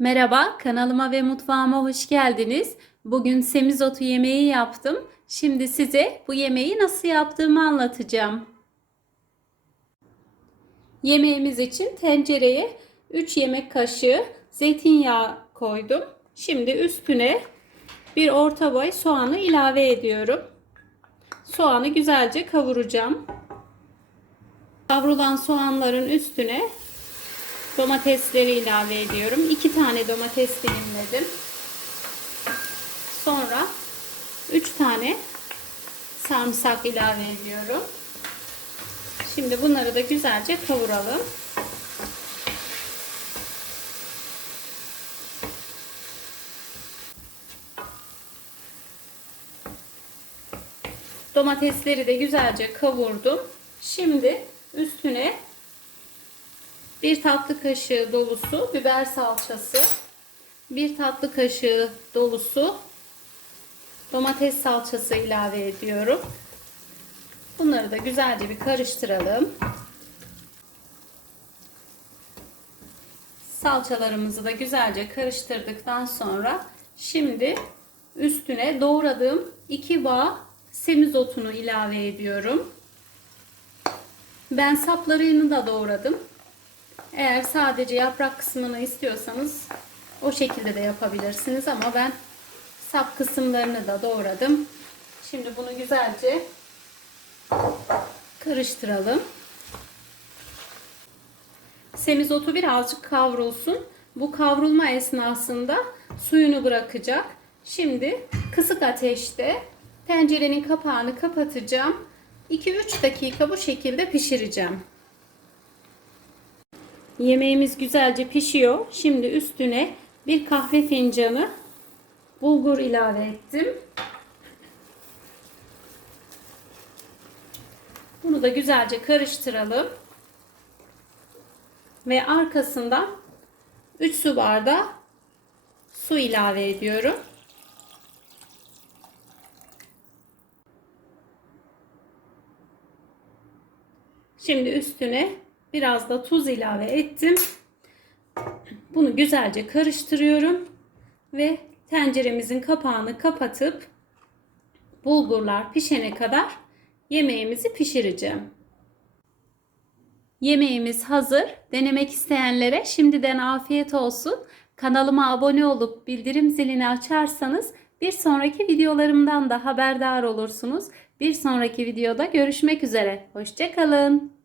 Merhaba, kanalıma ve mutfağıma hoş geldiniz. Bugün semizotu yemeği yaptım. Şimdi size bu yemeği nasıl yaptığımı anlatacağım. Yemeğimiz için tencereye 3 yemek kaşığı zeytinyağı koydum. Şimdi üstüne bir orta boy soğanı ilave ediyorum. Soğanı güzelce kavuracağım. Kavrulan soğanların üstüne domatesleri ilave ediyorum. 2 tane domates dilimledim. Sonra 3 tane sarımsak ilave ediyorum. Şimdi bunları da güzelce kavuralım. Domatesleri de güzelce kavurdum. Şimdi üstüne bir tatlı kaşığı dolusu biber salçası, bir tatlı kaşığı dolusu domates salçası ilave ediyorum. Bunları da güzelce bir karıştıralım. Salçalarımızı da güzelce karıştırdıktan sonra şimdi üstüne doğradığım iki bağ semizotunu ilave ediyorum. Ben saplarını da doğradım. Eğer sadece yaprak kısmını istiyorsanız o şekilde de yapabilirsiniz ama ben sap kısımlarını da doğradım. Şimdi bunu güzelce karıştıralım. Semizotu birazcık kavrulsun. Bu kavrulma esnasında suyunu bırakacak. Şimdi kısık ateşte tencerenin kapağını kapatacağım. 2-3 dakika bu şekilde pişireceğim. Yemeğimiz güzelce pişiyor. Şimdi üstüne bir kahve fincanı bulgur ilave ettim. Bunu da güzelce karıştıralım. Ve arkasından 3 su bardağı su ilave ediyorum. Şimdi üstüne biraz da tuz ilave ettim. Bunu güzelce karıştırıyorum ve tenceremizin kapağını kapatıp bulgurlar pişene kadar yemeğimizi pişireceğim. Yemeğimiz hazır. Denemek isteyenlere şimdiden afiyet olsun. Kanalıma abone olup bildirim zilini açarsanız bir sonraki videolarımdan da haberdar olursunuz. Bir sonraki videoda görüşmek üzere. Hoşçakalın.